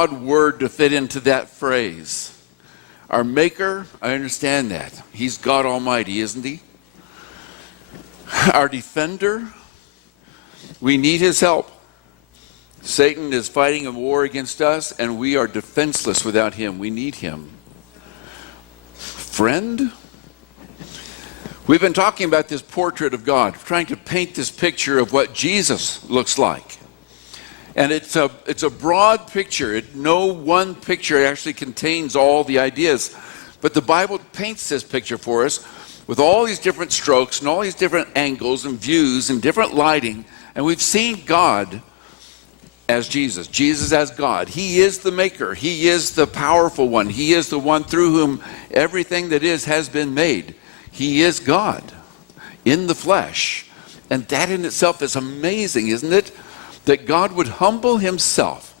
odd word to fit into that phrase. Our maker, I understand that. He's God Almighty, isn't he? Our defender, we need his help. Satan is fighting a war against us, and we are defenseless without him. We need him. Friend, we've been talking about this portrait of God, trying to paint this picture of what Jesus looks like. And it's a broad picture. No one picture actually contains all the ideas. But the Bible paints this picture for us with all these different strokes and all these different angles and views and different lighting. And we've seen God as Jesus. Jesus as God. He is the maker. He is the powerful one. He is the one through whom everything that is has been made. He is God in the flesh. And that in itself is amazing, isn't it? That God would humble himself.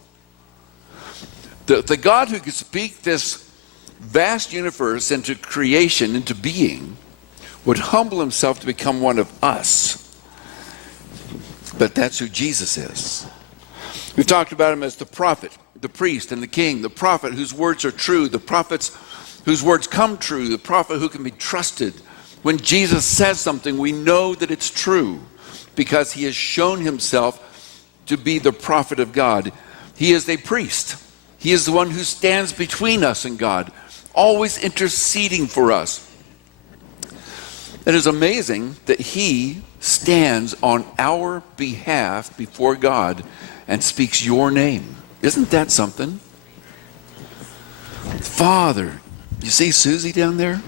The God who could speak this vast universe into creation, into being, would humble himself to become one of us. But that's who Jesus is. We've talked about him as the prophet, the priest, and the king. The prophet whose words are true. The prophets whose words come true. The prophet who can be trusted. When Jesus says something, we know that it's true because he has shown himself to be the prophet of God. He is a priest. He is the one who stands between us and God, always interceding for us. It is amazing that he stands on our behalf before God and speaks your name. Isn't that something? Father, you see Susie down there?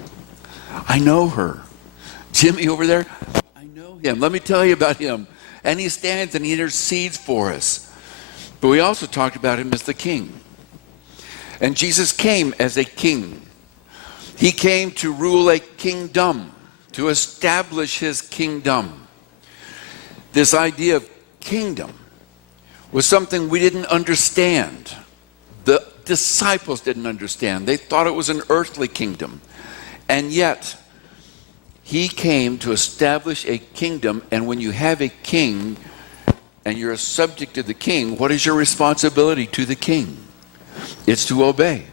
I know her. Jimmy over there? I know him. Let me tell you about him. And he stands and he intercedes for us. But we also talked about him as the king. And Jesus came as a king. He came to rule a kingdom, to establish his kingdom. This idea of kingdom was something we didn't understand. The disciples didn't understand. They thought it was an earthly kingdom. And yet, he came to establish a kingdom, and when you have a king and you're a subject to the king, what is your responsibility to the king? It's to obey.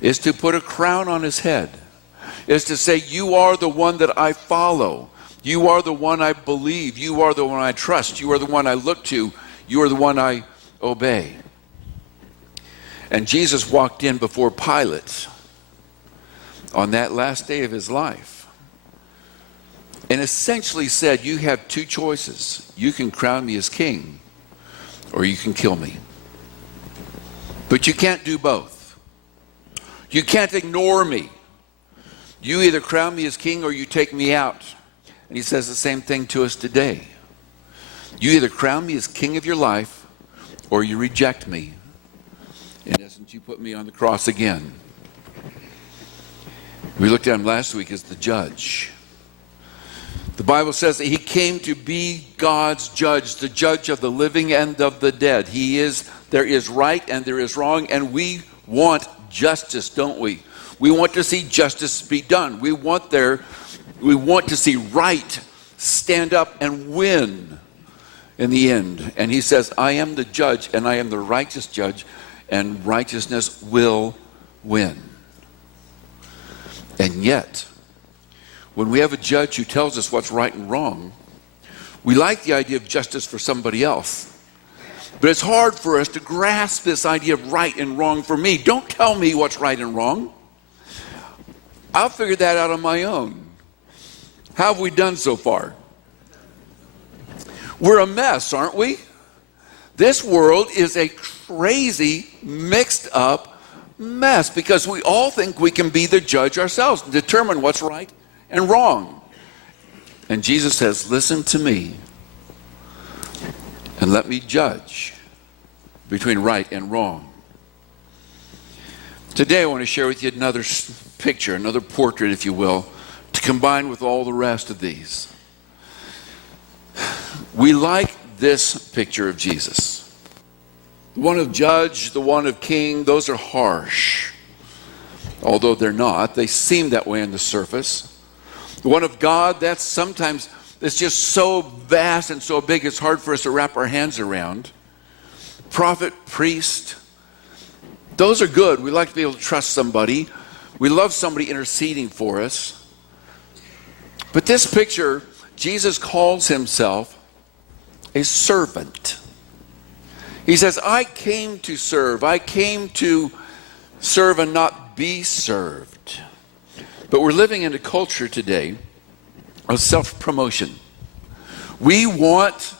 It's to put a crown on his head. It's to say, you are the one that I follow. You are the one I believe. You are the one I trust. You are the one I look to. You are the one I obey. And Jesus walked in before Pilate on that last day of his life and essentially said, you have two choices. You can crown me as king, or you can kill me. But you can't do both. You can't ignore me. You either crown me as king or you take me out. And he says the same thing to us today. You either crown me as king of your life or you reject me. In essence, you put me on the cross again. We looked at him last week as the judge. The Bible says that he came to be God's judge, the judge of the living and of the dead. There is right and there is wrong, and we want justice, don't we? We want to see justice be done. We want to see right stand up and win in the end. And he says, I am the judge, and I am the righteous judge, and righteousness will win. And yet, when we have a judge who tells us what's right and wrong, we like the idea of justice for somebody else. But it's hard for us to grasp this idea of right and wrong for me. Don't tell me what's right and wrong. I'll figure that out on my own. How have we done so far? We're a mess, aren't we? This world is a crazy, mixed up mess because we all think we can be the judge ourselves and determine what's right and wrong. And Jesus says, listen to me and let me judge between right and wrong. Today I want to share with you another picture, another portrait, if you will, to combine with all the rest of these. We like this picture of Jesus. The one of judge, the one of king, those are harsh. Although they're not, they seem that way on the surface. The one of God, it's just so vast and so big, it's hard for us to wrap our hands around. Prophet, priest, Those are good. We like to be able to trust somebody. We love somebody interceding for us. But this picture, Jesus calls himself a servant. He says, I came to serve. I came to serve and not be served. But we're living in a culture today of self-promotion. We want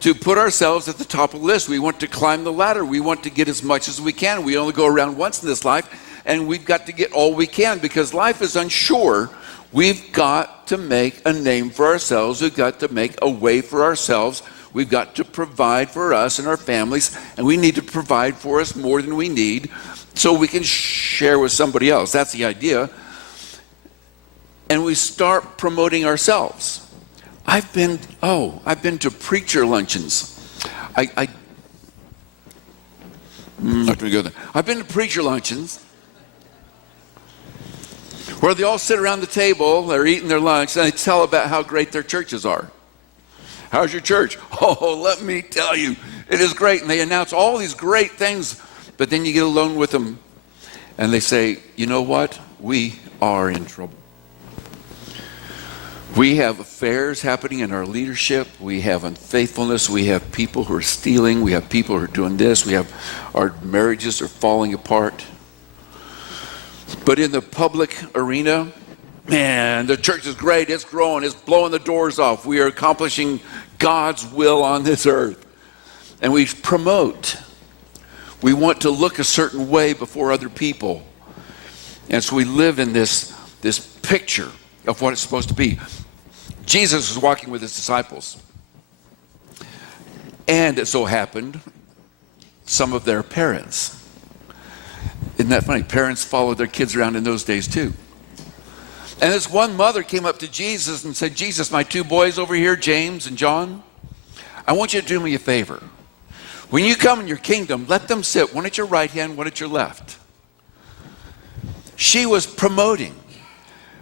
to put ourselves at the top of the list. We want to climb the ladder. We want to get as much as we can. We only go around once in this life, and we've got to get all we can because life is unsure. We've got to make a name for ourselves. We've got to make a way for ourselves. We've got to provide for us and our families, and we need to provide for us more than we need so we can share with somebody else. That's the idea. And we start promoting ourselves. I've been to preacher luncheons. I'm not going to go there. I've been to preacher luncheons where they all sit around the table, they're eating their lunch, and they tell about how great their churches are. How's your church? Oh, let me tell you, it is great. And they announce all these great things, but then you get alone with them, and they say, you know what? We are in trouble. We have affairs happening in our leadership. We have unfaithfulness. We have people who are stealing. We have people who are doing this. We have our marriages are falling apart. But in the public arena, man, the church is great. It's growing. It's blowing the doors off. We are accomplishing God's will on this earth. And we promote. We want to look a certain way before other people. And so we live in this picture of what it's supposed to be. Jesus was walking with his disciples. And it so happened, some of their parents. Isn't that funny? Parents followed their kids around in those days too. And this one mother came up to Jesus and said, Jesus, my two boys over here, James and John, I want you to do me a favor. When you come in your kingdom, let them sit, one at your right hand, one at your left. She was promoting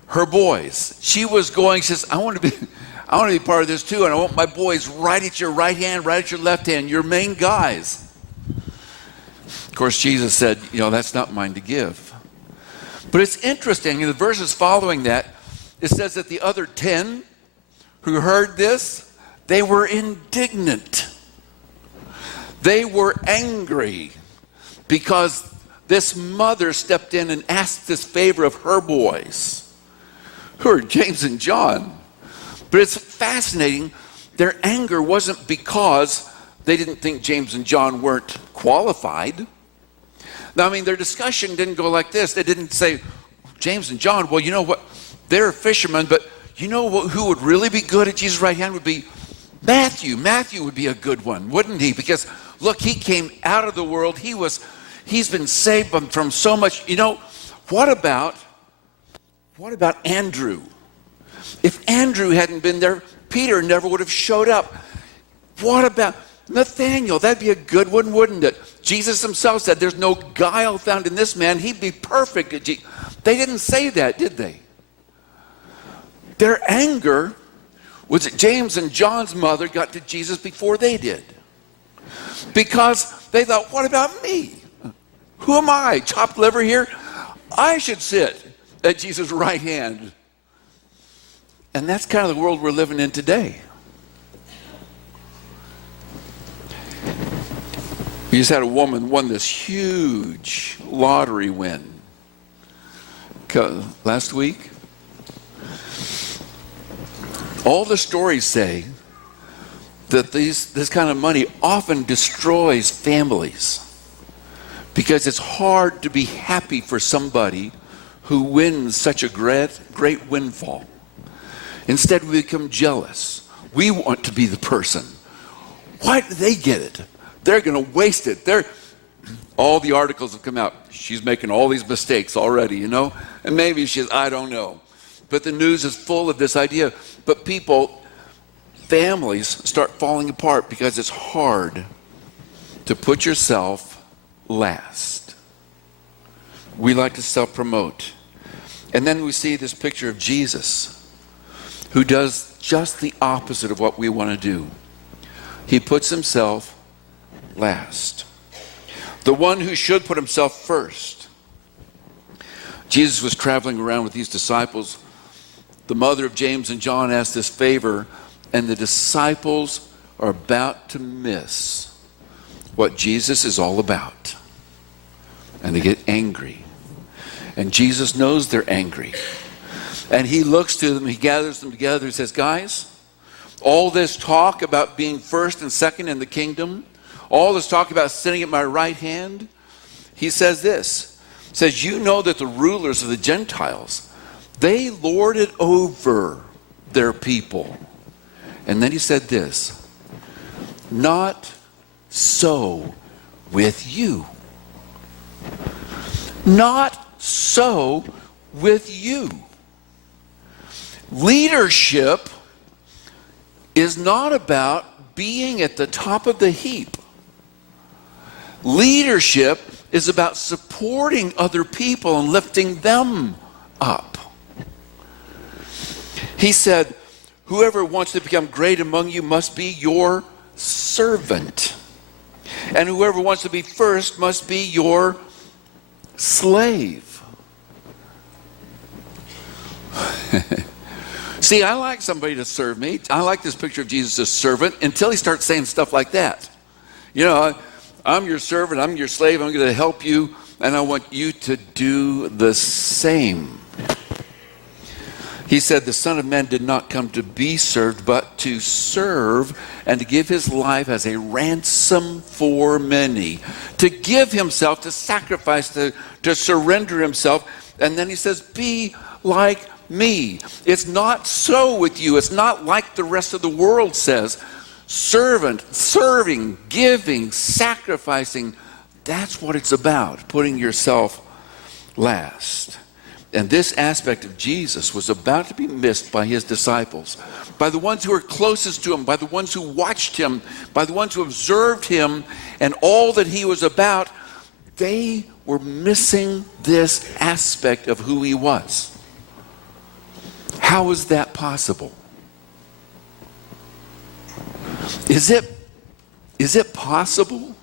her boys. She was going, she says, I want to be part of this too, and I want my boys right at your right hand, right at your left hand, your main guys. Of course, Jesus said, that's not mine to give. But it's interesting, in the verses following that, it says that the other 10 who heard this, they were indignant. They were angry because this mother stepped in and asked this favor of her boys, who are James and John. But it's fascinating, their anger wasn't because they didn't think James and John weren't qualified. Now, their discussion didn't go like this. They didn't say, James and John, well, you know what? They're fishermen, but you know who would really be good at Jesus' right hand would be Matthew. Matthew would be a good one, wouldn't he? Because, look, he came out of the world. He's been saved from so much. What about Andrew? If Andrew hadn't been there, Peter never would have showed up. What about Nathaniel? That'd be a good one, wouldn't it? Jesus himself said, there's no guile found in this man. He'd be perfect. They didn't say that, did they? Their anger was that James and John's mother got to Jesus before they did. Because they thought, what about me? Who am I? Chopped liver here? I should sit at Jesus' right hand. And that's kind of the world we're living in today. We just had a woman won this huge lottery win last week. All the stories say that this kind of money often destroys families because it's hard to be happy for somebody who wins such a great windfall. Instead, we become jealous. We want to be the person. Why do they get it? They're going to waste it. All the articles have come out. She's making all these mistakes already, And maybe I don't know. But the news is full of this idea. But families start falling apart because it's hard to put yourself last. We like to self-promote. And then we see this picture of Jesus, who does just the opposite of what we want to do. He puts himself last. the one who should put himself first. Jesus was traveling around with these disciples. The mother of James and John asked this favor, and the disciples are about to miss what Jesus is all about. And they get angry. And Jesus knows they're angry. And he looks to them, he gathers them together, and says, guys, all this talk about being first and second in the kingdom, all this talk about sitting at my right hand, he says this, says, you know that the rulers of the Gentiles, they lord it over their people. And then he said this, not so with you. Not so with you. Leadership is not about being at the top of the heap. Leadership is about supporting other people and lifting them up. He said, whoever wants to become great among you must be your servant. And whoever wants to be first must be your slave. See, I like somebody to serve me. I like this picture of Jesus as servant until he starts saying stuff like that. You know, I'm your servant, I'm your slave, I'm going to help you, and I want you to do the same. He said, the Son of Man did not come to be served, but to serve and to give his life as a ransom for many. To give himself, to sacrifice, to surrender himself. And then he says, be like me. It's not so with you. It's not like the rest of the world says. Servant, serving, giving, sacrificing. That's what it's about, putting yourself last. And this aspect of Jesus was about to be missed by his disciples, by the ones who were closest to him, by the ones who watched him, by the ones who observed him and all that he was about. They were missing this aspect of who he was. How is that possible? Is it possible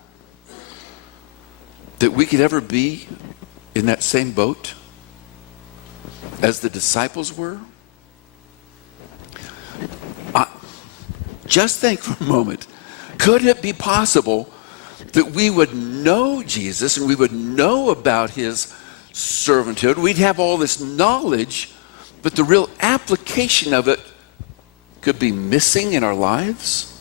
that we could ever be in that same boat as the disciples were? Just think for a moment. Could it be possible that we would know Jesus and we would know about his servanthood? We'd have all this knowledge, but the real application of it could be missing in our lives?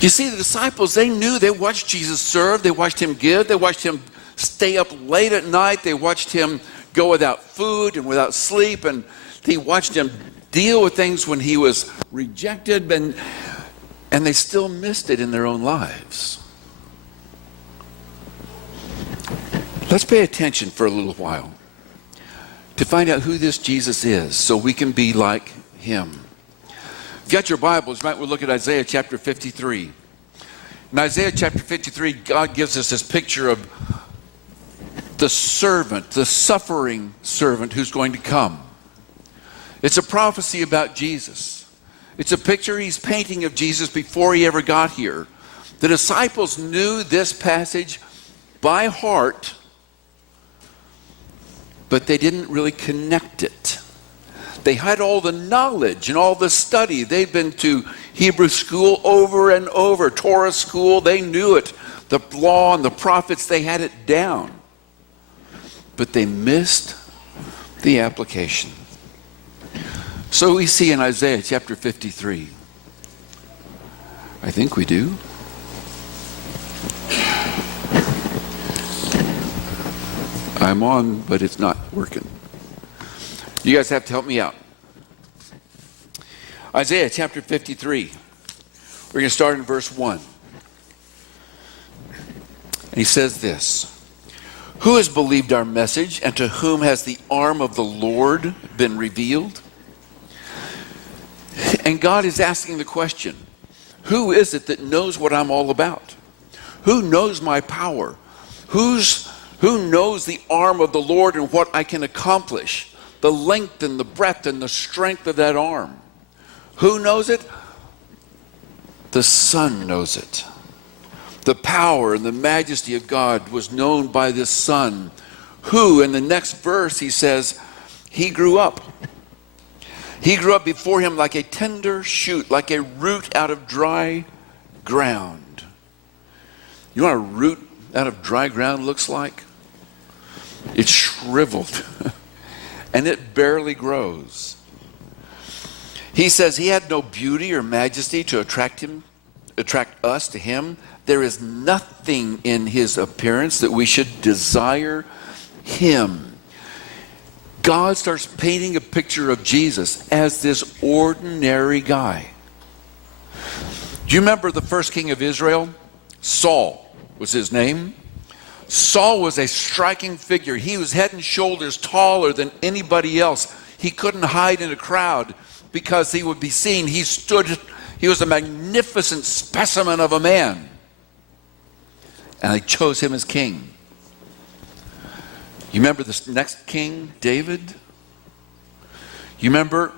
You see, the disciples, they knew, they watched Jesus serve, they watched him give, they watched him stay up late at night, they watched him go without food and without sleep, and he watched him deal with things when he was rejected, and they still missed it in their own lives. Let's pay attention for a little while to find out who this Jesus is so we can be like him. If you got your Bibles, you might want to look at Isaiah chapter 53. In Isaiah chapter 53, God gives us this picture of the servant, the suffering servant who's going to come. It's a prophecy about Jesus. It's a picture he's painting of Jesus before he ever got here. The disciples knew this passage by heart, but they didn't really connect it. They had all the knowledge and all the study. They'd been to Hebrew school over and over, Torah school, they knew it. The law and the prophets, they had it down. But they missed the application. So we see in Isaiah chapter 53. I think we do. I'm on, but it's not working. You guys have to help me out. Isaiah chapter 53. We're going to start in verse 1. And he says this. Who has believed our message, and to whom has the arm of the Lord been revealed? And God is asking the question, who is it that knows what I'm all about? Who knows my power? Who knows the arm of the Lord and what I can accomplish? The length and the breadth and the strength of that arm. Who knows it? The Son knows it. The power and the majesty of God was known by this Son, who, in the next verse, he says, he grew up. He grew up before him like a tender shoot, like a root out of dry ground. You know what a root out of dry ground looks like? It's shriveled, and it barely grows. He says he had no beauty or majesty to attract us to him. There is nothing in his appearance that we should desire him. God starts painting a picture of Jesus as this ordinary guy. Do you remember the first king of Israel? Saul was his name. Saul was a striking figure. He was head and shoulders taller than anybody else. He couldn't hide in a crowd because he would be seen. He was a magnificent specimen of a man. And they chose him as king. You remember this next king, David? You remember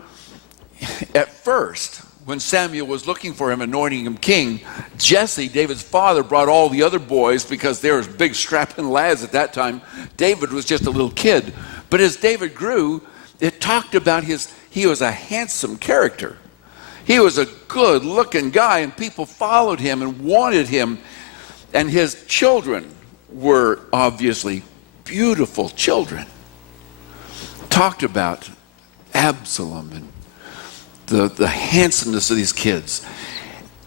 at first, when Samuel was looking for him, anointing him king, Jesse, David's father, brought all the other boys because they were big strapping lads at that time. David was just a little kid. But as David grew, it talked about he was a handsome character. He was a good looking guy, and people followed him and wanted him. And his children were obviously beautiful children. Talked about Absalom and the handsomeness of these kids.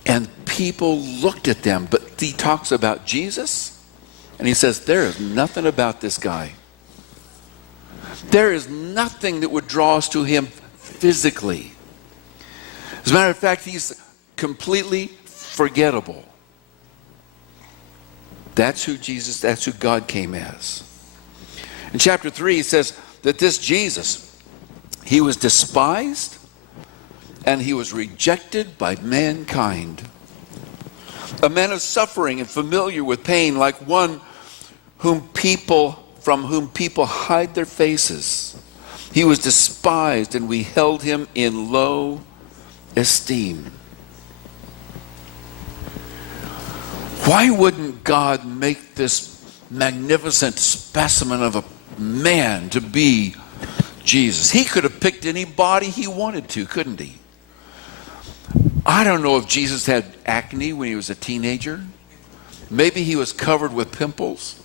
And people looked at them. But he talks about Jesus, and he says, there is nothing about this guy. There is nothing that would draw us to him physically. As a matter of fact, he's completely forgettable. That's who God came as. In chapter 3, he says that this Jesus, he was despised and he was rejected by mankind. A man of suffering and familiar with pain, like one from whom people hide their faces. He was despised, and we held him in low esteem. Why wouldn't God make this magnificent specimen of a man to be Jesus? He could have picked anybody he wanted to, couldn't he? I don't know if Jesus had acne when he was a teenager. Maybe he was covered with pimples.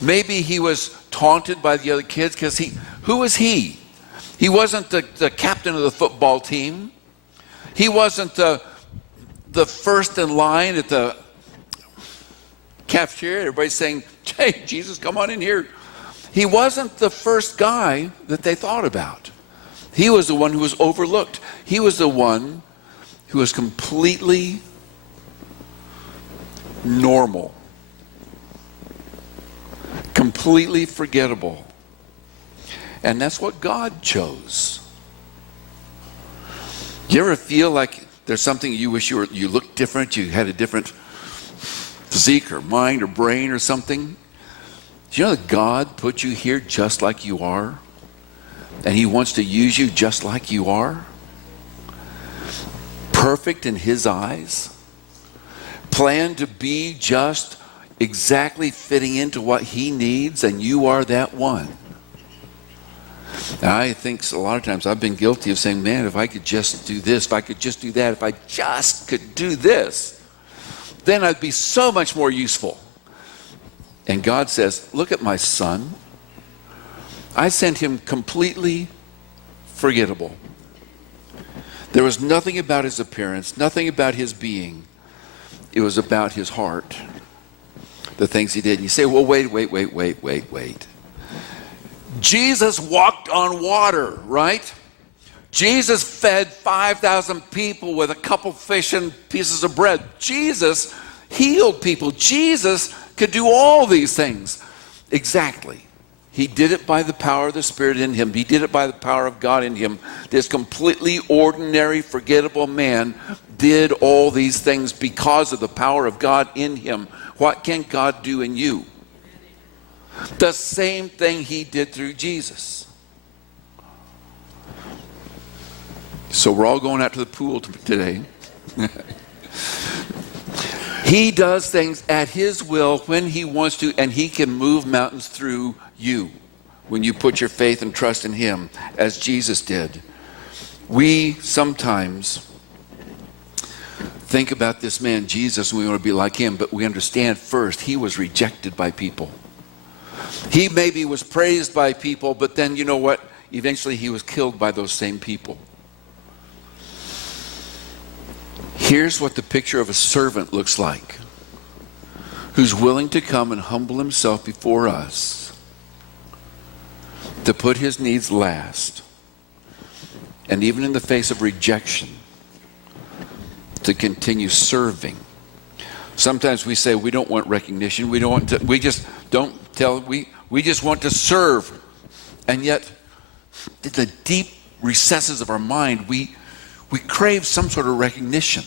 Maybe he was taunted by the other kids because who was he? He wasn't the captain of the football team. He wasn't the first in line at the cafeteria. Everybody's saying, hey, Jesus, come on in here. He wasn't the first guy that they thought about. He was the one who was overlooked. He was the one who was completely normal, completely forgettable. And that's what God chose. Do you ever feel like there's something you wish you looked different, you had a different physique or mind or brain or something? Do you know that God put you here just like you are? And he wants to use you just like you are? Perfect in his eyes? Planned to be just exactly fitting into what he needs, and you are that one. Now, I think a lot of times I've been guilty of saying, man, if I could just do this, if I could just do that, if I just could do this, then I'd be so much more useful. And God says, look at my son. I sent him completely forgettable. There was nothing about his appearance, nothing about his being. It was about his heart, the things he did. And you say, well, wait. Jesus walked on water, right? Jesus fed 5,000 people with a couple fish and pieces of bread. Jesus healed people. Jesus could do all these things. Exactly. He did it by the power of the Spirit in him. He did it by the power of God in him. This completely ordinary, forgettable man did all these things because of the power of God in him. What can God do in you? The same thing he did through Jesus. So we're all going out to the pool today. He does things at his will when he wants to, and he can move mountains through you when you put your faith and trust in him, as Jesus did. We sometimes think about this man, Jesus, and we want to be like him, but we understand first, he was rejected by people. He maybe was praised by people, but then you know what? Eventually he was killed by those same people. Here's what the picture of a servant looks like, who's willing to come and humble himself before us, to put his needs last, and even in the face of rejection, to continue serving. Sometimes we say we don't want recognition. We just want to serve. And yet, in the deep recesses of our mind, we crave some sort of recognition.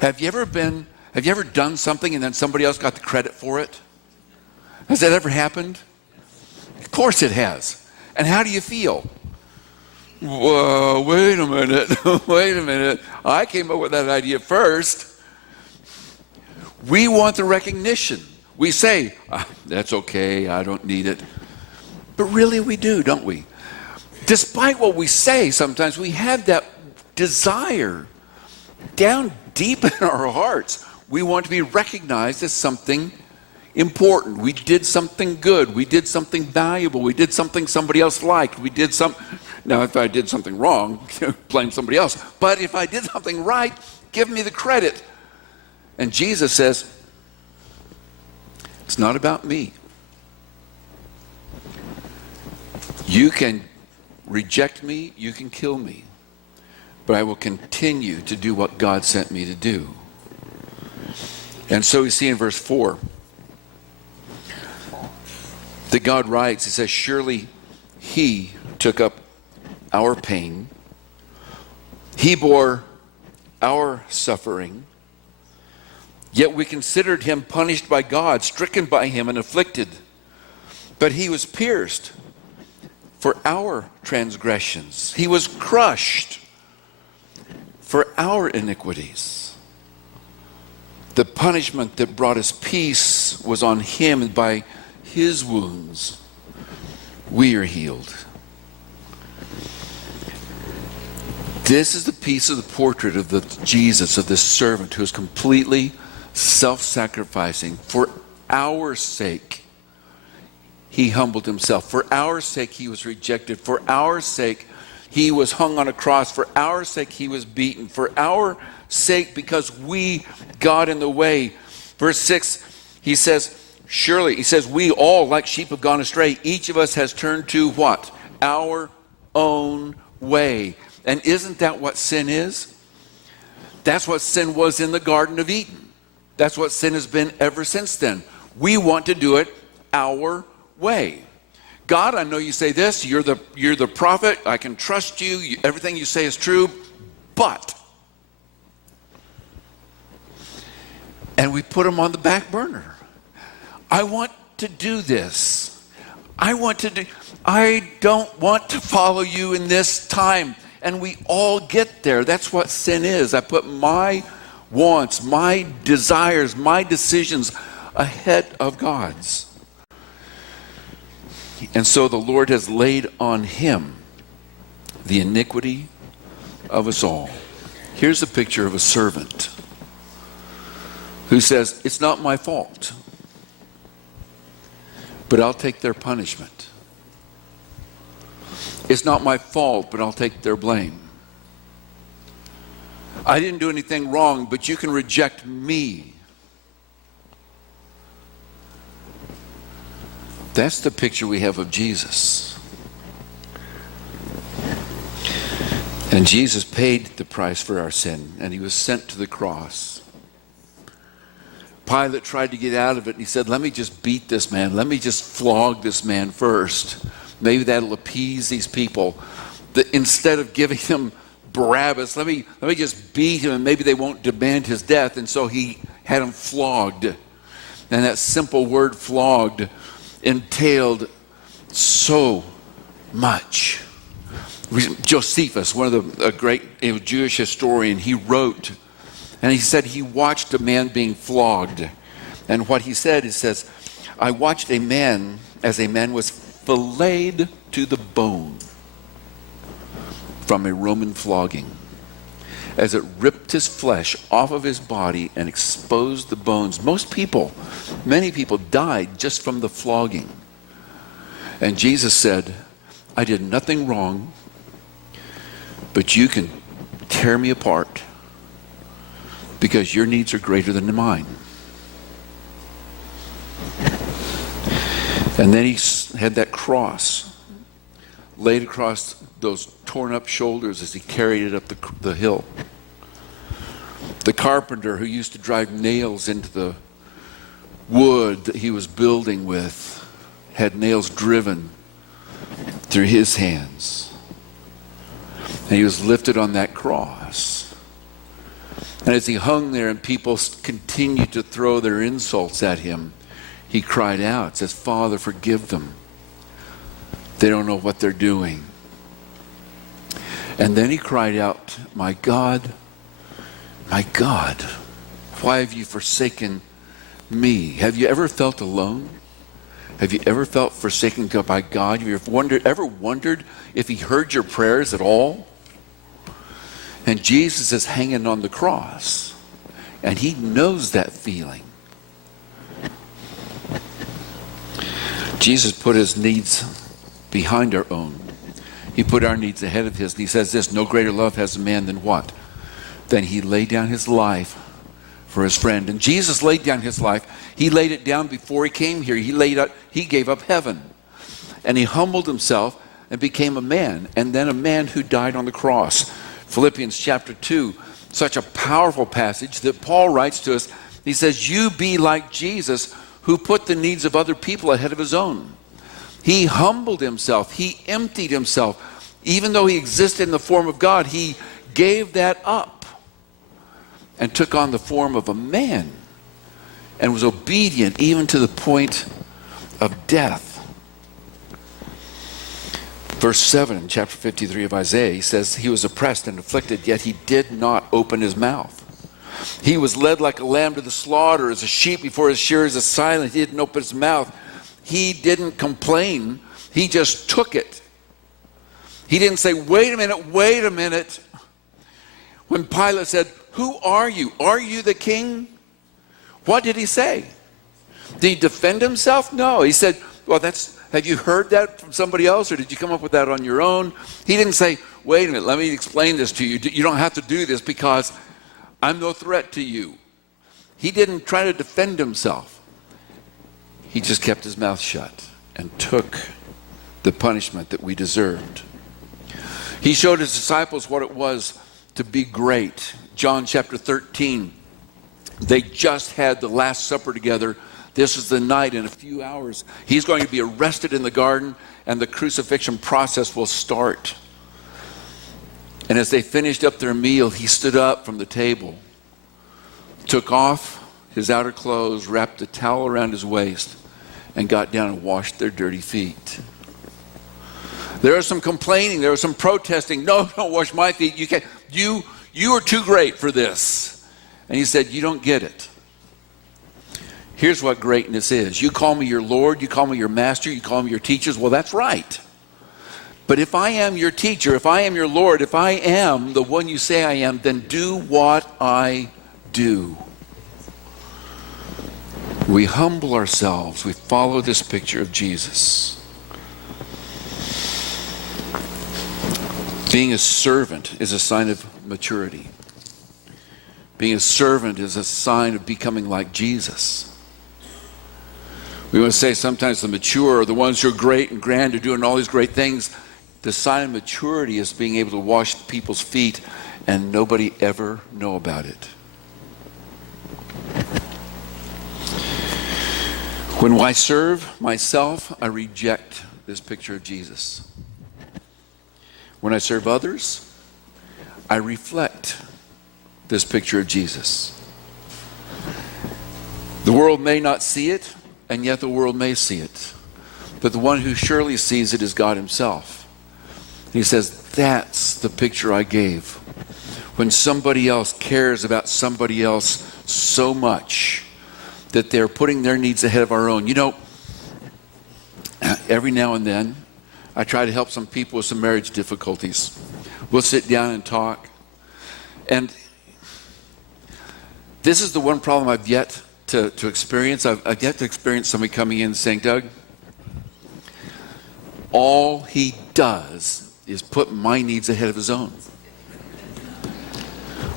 Have you ever done something and then somebody else got the credit for it? Has that ever happened? Of course it has. And how do you feel? Whoa, wait a minute. I came up with that idea first. We want the recognition. We say, that's okay, I don't need it. But really we do, don't we? Despite what we say, sometimes we have that desire down deep in our hearts. We want to be recognized as something important. We did something good. We did something valuable. We did something somebody else liked. Now, if I did something wrong, blame somebody else. But if I did something right, give me the credit. And Jesus says, it's not about me. You can reject me, you can kill me, but I will continue to do what God sent me to do. And so we see in verse 4 that God writes, he says, surely he took up our pain. He bore our suffering. Yet we considered him punished by God, stricken by him and afflicted. But he was pierced for our transgressions. He was crushed for our iniquities. The punishment that brought us peace was on him, and by his wounds we are healed. This is the piece of the portrait of the Jesus, of this servant who is completely self-sacrificing. For our sake, he humbled himself. For our sake, he was rejected. For our sake, he was hung on a cross. For our sake, he was beaten. For our sake, because we got in the way. Verse 6, he says, we all like sheep have gone astray. Each of us has turned to what? Our own way. And isn't that what sin is? That's what sin was in the Garden of Eden. That's what sin has been ever since then. We want to do it our way. God, I know you say this, you're the prophet, I can trust you, everything you say is true, but. And we put him on the back burner. I want to do this. I don't want to follow you in this time. And we all get there. That's what sin is. I put my wants, my desires, my decisions ahead of God's. And so the Lord has laid on him the iniquity of us all. Here's a picture of a servant who says, it's not my fault, but I'll take their punishment. It's not my fault, but I'll take their blame. I didn't do anything wrong, but you can reject me. That's the picture we have of Jesus. And Jesus paid the price for our sin, and he was sent to the cross. Pilate tried to get out of it, and he said, let me just beat this man. Let me just flog this man first. Maybe that'll appease these people. Instead of giving him Barabbas, let me just beat him, and maybe they won't demand his death. And so he had him flogged. And that simple word flogged entailed so much. Josephus, one of a great Jewish historian, he wrote And he said he watched a man being flogged. And what he said, it says, I watched a man as a man was filleted to the bone from a Roman flogging, as it ripped his flesh off of his body and exposed the bones. Many people died just from the flogging. And Jesus said, I did nothing wrong, but you can tear me apart because your needs are greater than mine. And then he had that cross laid across those torn up shoulders as he carried it up the hill. The carpenter who used to drive nails into the wood that he was building with had nails driven through his hands. And he was lifted on that cross. And as he hung there and people continued to throw their insults at him, he cried out, says, Father, forgive them. They don't know what they're doing. And then he cried out, my God, why have you forsaken me? Have you ever felt alone? Have you ever felt forsaken by God? Have you ever wondered if he heard your prayers at all? And Jesus is hanging on the cross, and he knows that feeling. Jesus put his needs behind our own. He put our needs ahead of his. And he says this, no greater love has a man than what? Than he laid down his life for his friend. And Jesus laid down his life. He laid it down before he came here. He gave up heaven. And he humbled himself and became a man. And then a man who died on the cross. Philippians chapter 2, such a powerful passage that Paul writes to us. He says, you be like Jesus, who put the needs of other people ahead of his own. He humbled himself. He emptied himself. Even though he existed in the form of God, he gave that up and took on the form of a man and was obedient even to the point of death. Verse 7 in chapter 53 of Isaiah, he says, he was oppressed and afflicted, yet he did not open his mouth. He was led like a lamb to the slaughter, as a sheep before his shearers is silent. He didn't open his mouth. He didn't complain. He just took it. He didn't say, wait a minute. When Pilate said, who are you? Are you the king? What did he say? Did he defend himself? No. He said, well, have you heard that from somebody else, or did you come up with that on your own? He didn't say, wait a minute, let me explain this to you. You don't have to do this because I'm no threat to you. He didn't try to defend himself. He just kept his mouth shut and took the punishment that we deserved. He showed his disciples what it was to be great. John chapter 13, they just had the Last Supper together. This is the night. In a few hours, he's going to be arrested in the garden, and the crucifixion process will start. And as they finished up their meal, he stood up from the table, took off his outer clothes, wrapped a towel around his waist, and got down and washed their dirty feet. There was some complaining. There was some protesting. No, don't wash my feet. You can't. You are too great for this. And he said, you don't get it. Here's what greatness is. You call me your Lord. You call me your master. You call me your teachers. Well, that's right. But if I am your teacher, if I am your Lord, if I am the one you say I am, then do what I do. We humble ourselves. We follow this picture of Jesus. Being a servant is a sign of maturity. Being a servant is a sign of becoming like Jesus. We want to say sometimes the mature are the ones who are great and grand, are doing all these great things. The sign of maturity is being able to wash people's feet and nobody ever know about it. When I serve myself, I reject this picture of Jesus. When I serve others, I reflect this picture of Jesus. The world may not see it, and yet the world may see it. But the one who surely sees it is God himself. He says, that's the picture I gave. when somebody else cares about somebody else so much that they're putting their needs ahead of our own. You know, every now and then, I try to help some people with some marriage difficulties. We'll sit down and talk. And this is the one problem I've yet to experience. I've yet to experience somebody coming in and saying, Doug, all he does is put my needs ahead of his own.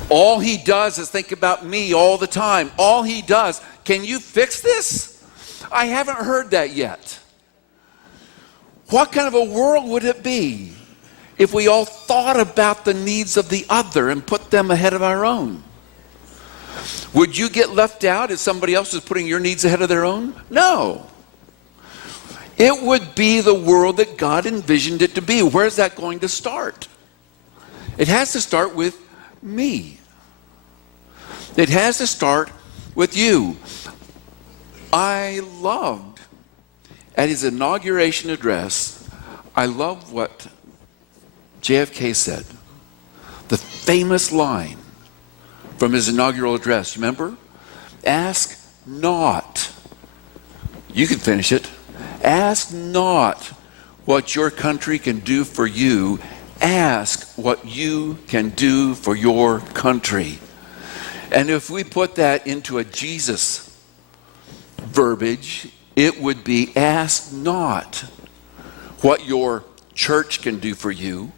All he does is think about me all the time. All he does, can you fix this? I haven't heard that yet. What kind of a world would it be if we all thought about the needs of the other and put them ahead of our own? Would you get left out if somebody else is putting your needs ahead of their own? No. It would be the world that God envisioned it to be. Where's that going to start? It has to start with me. It has to start with you. I loved, at his inauguration address, I love what JFK said. The famous line from his inaugural address, remember? Ask not. You can finish it. Ask not what your country can do for you. Ask what you can do for your country. And if we put that into a Jesus verbiage, it would be ask not what your church can do for you.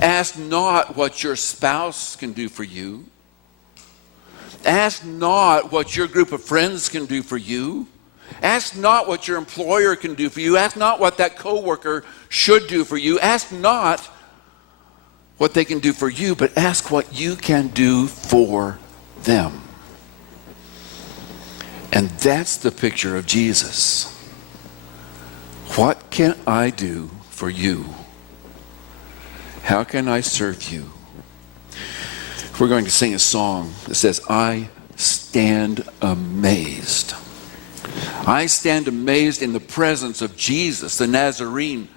Ask not what your spouse can do for you. Ask not what your group of friends can do for you. Ask not what your employer can do for you. Ask not what that coworker should do for you. Ask not what they can do for you, but ask what you can do for them. And that's the picture of Jesus. What can I do for you? How can I serve you? We're going to sing a song that says, I stand amazed. I stand amazed in the presence of Jesus, the Nazarene,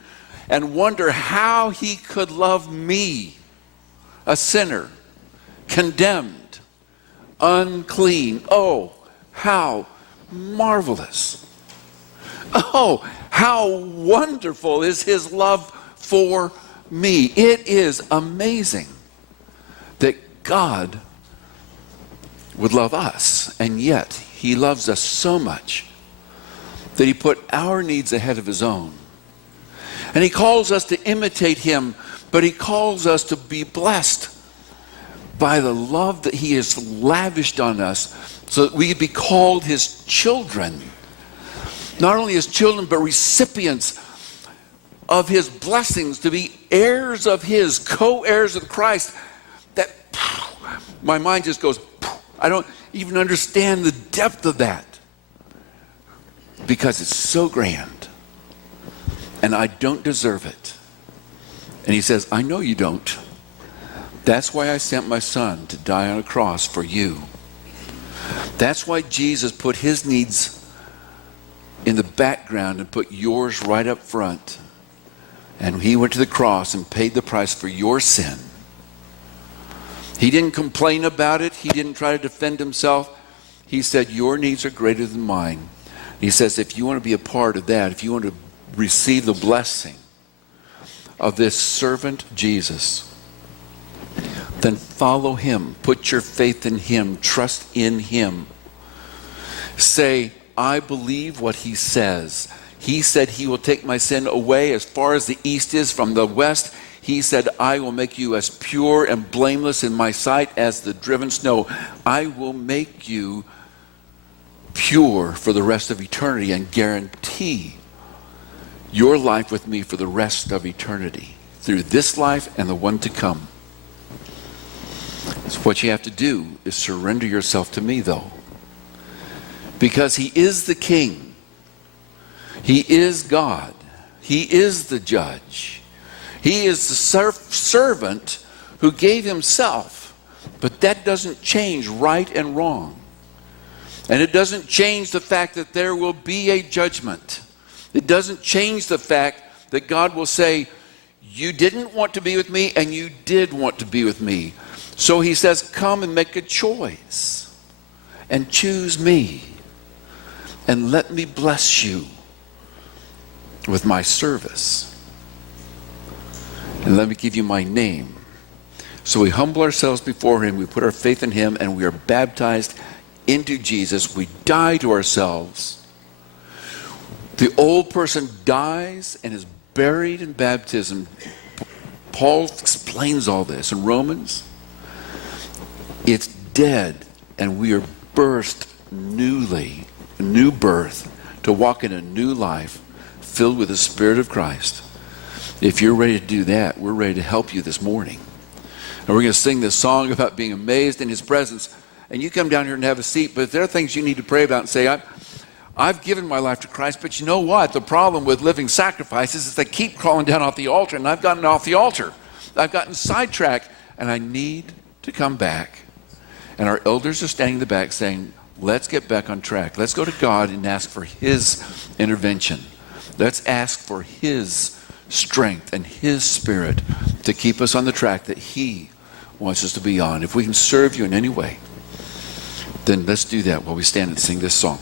and wonder how he could love me, a sinner, condemned, unclean. Oh, how marvelous. Oh, how wonderful is his love for me. It is amazing that God would love us, and yet he loves us so much that he put our needs ahead of his own. And he calls us to imitate him, but he calls us to be blessed by the love that he has lavished on us so that we be called his children. Not only his children, but recipients of his blessings, to be heirs of his, co-heirs of Christ. That, my mind just goes, I don't even understand the depth of that, because it's so grand and I don't deserve it. And he says, I know you don't. That's why I sent my son to die on a cross for you. That's why Jesus put his needs in the background and put yours right up front. And he went to the cross and paid the price for your sin. He didn't complain about it. He didn't try to defend himself. He said, your needs are greater than mine. He says, if you want to be a part of that, if you want to receive the blessing of this servant Jesus, then follow him. Put your faith in him. Trust in him. Say, I believe what he says. He said he will take my sin away as far as the east is from the west. He said, I will make you as pure and blameless in my sight as the driven snow. I will make you pure for the rest of eternity and guarantee your life with me for the rest of eternity, through this life and the one to come. So what you have to do is surrender yourself to me, though, because he is the king. He is God. He is the judge. He is the servant who gave himself. But that doesn't change right and wrong. And it doesn't change the fact that there will be a judgment. It doesn't change the fact that God will say, You didn't want to be with me, and you did want to be with me. So he says, come and make a choice and choose me and let me bless you with my service. And let me give you my name. So we humble ourselves before him, we put our faith in him, and we are baptized into Jesus. We die to ourselves. The old person dies and is buried in baptism. Paul explains all this in Romans. It's dead, and we are birthed newly, a new birth, to walk in a new life filled with the Spirit of Christ. If you're ready to do that, we're ready to help you this morning. And we're going to sing this song about being amazed in his presence. And you come down here and have a seat, but if there are things you need to pray about and say, I've given my life to Christ, but you know what? The problem with living sacrifices is they keep crawling down off the altar, and I've gotten off the altar. I've gotten sidetracked, and I need to come back. And our elders are standing in the back saying, let's get back on track. Let's go to God and ask for his intervention. Let's ask for his strength and his Spirit to keep us on the track that he wants us to be on. If we can serve you in any way, then let's do that while we stand and sing this song.